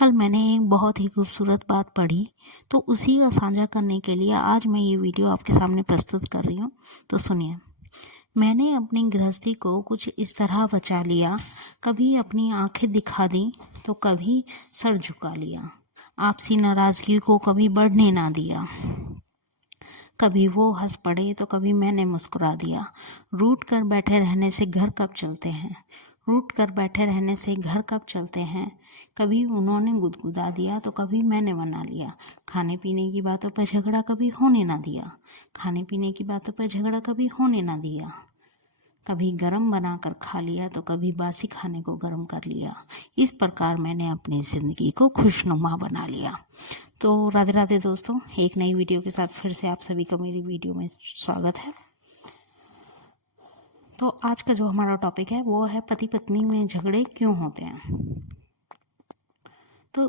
कल मैंने एक बहुत ही खूबसूरत बात पढ़ी, तो उसी का साझा करने के लिए आज मैं ये वीडियो आपके सामने प्रस्तुत कर रही हूँ। तो सुनिए। मैंने अपनी गृहस्थी को कुछ इस तरह बचा लिया, कभी अपनी आंखें दिखा दी तो कभी सर झुका लिया, आपसी नाराज़गी को कभी बढ़ने ना दिया। कभी वो हंस पड़े तो कभी मैंने मुस्कुरा दिया। रूठ कर बैठे रहने से घर कब चलते हैं, रूठ कर बैठे रहने से घर कब चलते हैं। कभी उन्होंने गुदगुदा दिया तो कभी मैंने मना लिया। खाने पीने की बातों पर झगड़ा कभी होने ना दिया, खाने पीने की बातों पर झगड़ा कभी होने ना दिया। कभी गरम बना कर खा लिया तो कभी बासी खाने को गरम कर लिया। इस प्रकार मैंने अपनी ज़िंदगी को खुशनुमा बना लिया। तो राधे राधे दोस्तों, एक नई वीडियो के साथ फिर से आप सभी का मेरी वीडियो में स्वागत है। तो आज का जो हमारा टॉपिक है वो है पति पत्नी में झगड़े क्यों होते हैं। तो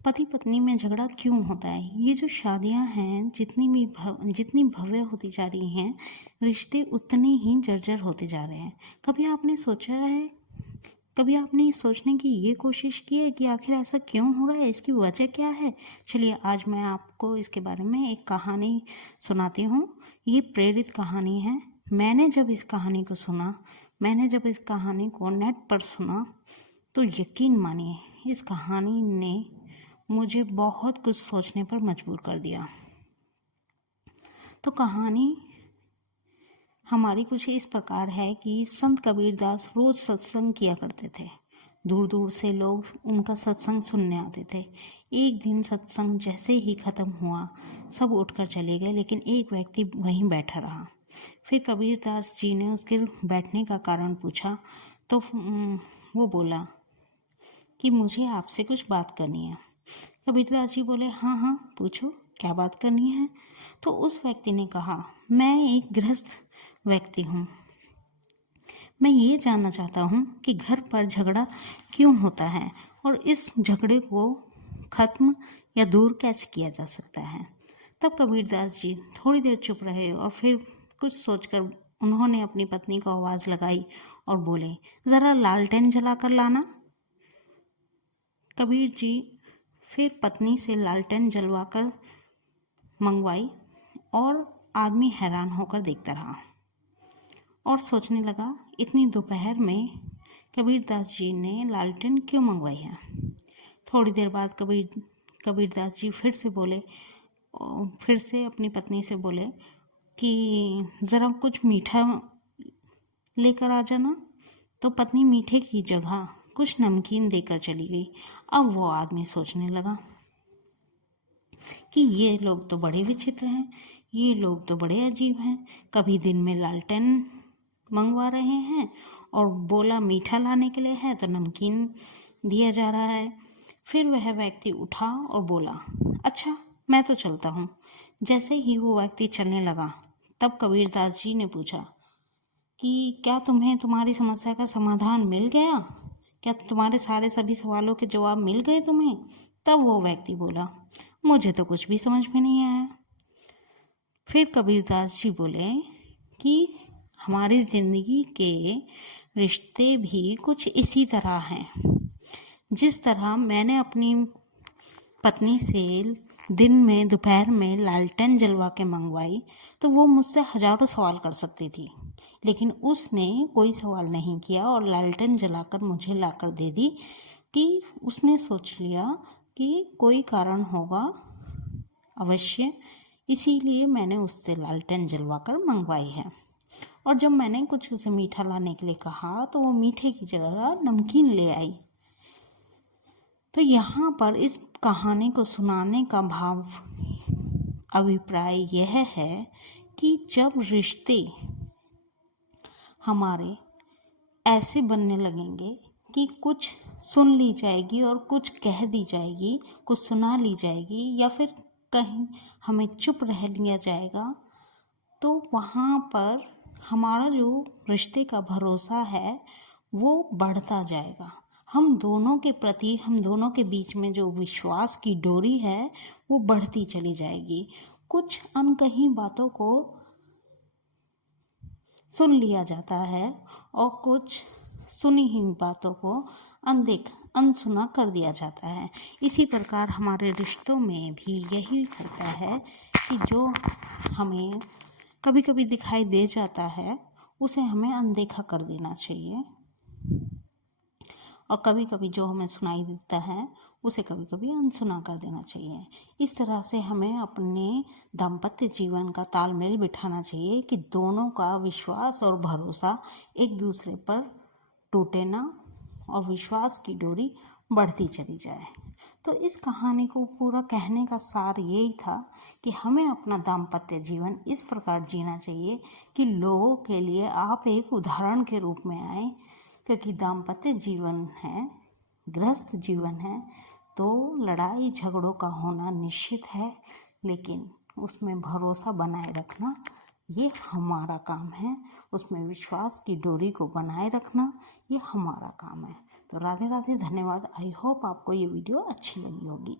पति पत्नी में झगड़ा क्यों होता है। ये जो शादियां हैं जितनी भव्य होती जा रही हैं, रिश्ते उतने ही जर्जर होते जा रहे हैं। कभी आपने सोचने की ये कोशिश की है कि आखिर ऐसा क्यों हो रहा है, इसकी वजह क्या है। चलिए आज मैं आपको इसके बारे में एक कहानी सुनाती हूँ। ये प्रेरित कहानी है। मैंने जब इस कहानी को नेट पर सुना तो यकीन मानिए इस कहानी ने मुझे बहुत कुछ सोचने पर मजबूर कर दिया। तो कहानी हमारी कुछ इस प्रकार है कि संत कबीरदास रोज सत्संग किया करते थे। दूर दूर से लोग उनका सत्संग सुनने आते थे। एक दिन सत्संग जैसे ही खत्म हुआ सब उठकर चले गए, लेकिन एक व्यक्ति वहीं बैठा रहा। फिर कबीरदास जी ने उसके बैठने का कारण पूछा तो वो बोला कि मुझे आपसे कुछ बात करनी है। कबीरदास जी बोले, हाँ हाँ पूछो, क्या बात करनी है। तो उस व्यक्ति ने कहा, मैं एक गृहस्थ व्यक्ति हूँ, मैं ये जानना चाहता हूँ कि घर पर झगड़ा क्यों होता है और इस झगड़े को खत्म या दूर कैसे किया जा सकता है। तब कबीरदास जी थोड़ी देर चुप रहे और फिर कुछ सोचकर उन्होंने अपनी पत्नी को आवाज़ लगाई और बोले, ज़रा लालटेन जलाकर लाना। कबीर जी फिर पत्नी से लालटेन जलवाकर मंगवाई और आदमी हैरान होकर देखता रहा और सोचने लगा, इतनी दोपहर में कबीरदास जी ने लालटेन क्यों मंगवाई है। थोड़ी देर बाद कबीरदास जी फिर से अपनी पत्नी से बोले कि ज़रा कुछ मीठा लेकर आ जाना। तो पत्नी मीठे की जगह कुछ नमकीन देकर चली गई। अब वो आदमी सोचने लगा कि ये लोग तो बड़े विचित्र हैं, ये लोग तो बड़े अजीब हैं। कभी दिन में लालटेन मंगवा रहे हैं और बोला मीठा लाने के लिए है तो नमकीन दिया जा रहा है। फिर वह व्यक्ति उठा और बोला, अच्छा मैं तो चलता हूँ। जैसे ही वो व्यक्ति चलने लगा तब कबीरदास जी ने पूछा कि क्या तुम्हें तुम्हारी समस्या का समाधान मिल गया, क्या तुम्हारे सारे सभी सवालों के जवाब मिल गए तुम्हें। तब वो व्यक्ति बोला, मुझे तो कुछ भी समझ में नहीं आया। फिर कबीरदास जी बोले कि हमारी ज़िंदगी के रिश्ते भी कुछ इसी तरह हैं। जिस तरह मैंने अपनी पत्नी से दिन में दोपहर में लालटेन जलवा के मंगवाई तो वो मुझसे हजारों सवाल कर सकती थी, लेकिन उसने कोई सवाल नहीं किया और लालटेन जलाकर मुझे लाकर दे दी कि उसने सोच लिया कि कोई कारण होगा अवश्य, इसीलिए मैंने उससे लालटेन जलवा कर मंगवाई है। और जब मैंने कुछ उसे मीठा लाने के लिए कहा तो वो मीठे की जगह नमकीन ले आई। तो यहाँ पर इस कहानी को सुनाने का अभिप्राय यह है कि जब रिश्ते हमारे ऐसे बनने लगेंगे कि कुछ सुन ली जाएगी और कुछ कह दी जाएगी, कुछ सुना ली जाएगी या फिर कहीं हमें चुप रह लिया जाएगा, तो वहाँ पर हमारा जो रिश्ते का भरोसा है वो बढ़ता जाएगा। हम दोनों के प्रति, हम दोनों के बीच में जो विश्वास की डोरी है वो बढ़ती चली जाएगी। कुछ अनकही बातों को सुन लिया जाता है और कुछ सुनी हुई बातों को अनसुना कर दिया जाता है। इसी प्रकार हमारे रिश्तों में भी यही होता है कि जो हमें कभी कभी दिखाई दे जाता है उसे हमें अनदेखा कर देना चाहिए, और कभी कभी जो हमें सुनाई देता है उसे कभी कभी अनसुना कर देना चाहिए। इस तरह से हमें अपने दाम्पत्य जीवन का तालमेल बिठाना चाहिए कि दोनों का विश्वास और भरोसा एक दूसरे पर टूटे ना और विश्वास की डोरी बढ़ती चली जाए। तो इस कहानी को पूरा कहने का सार यही था कि हमें अपना दाम्पत्य जीवन इस प्रकार जीना चाहिए कि लोगों के लिए आप एक उदाहरण के रूप में आए, क्योंकि दाम्पत्य जीवन है, गृहस्थ जीवन है, तो लड़ाई झगड़ों का होना निश्चित है, लेकिन उसमें भरोसा बनाए रखना ये हमारा काम है। उसमें विश्वास की डोरी को बनाए रखना ये हमारा काम है। तो राधे राधे, धन्यवाद। आई होप आपको ये वीडियो अच्छी लगी होगी।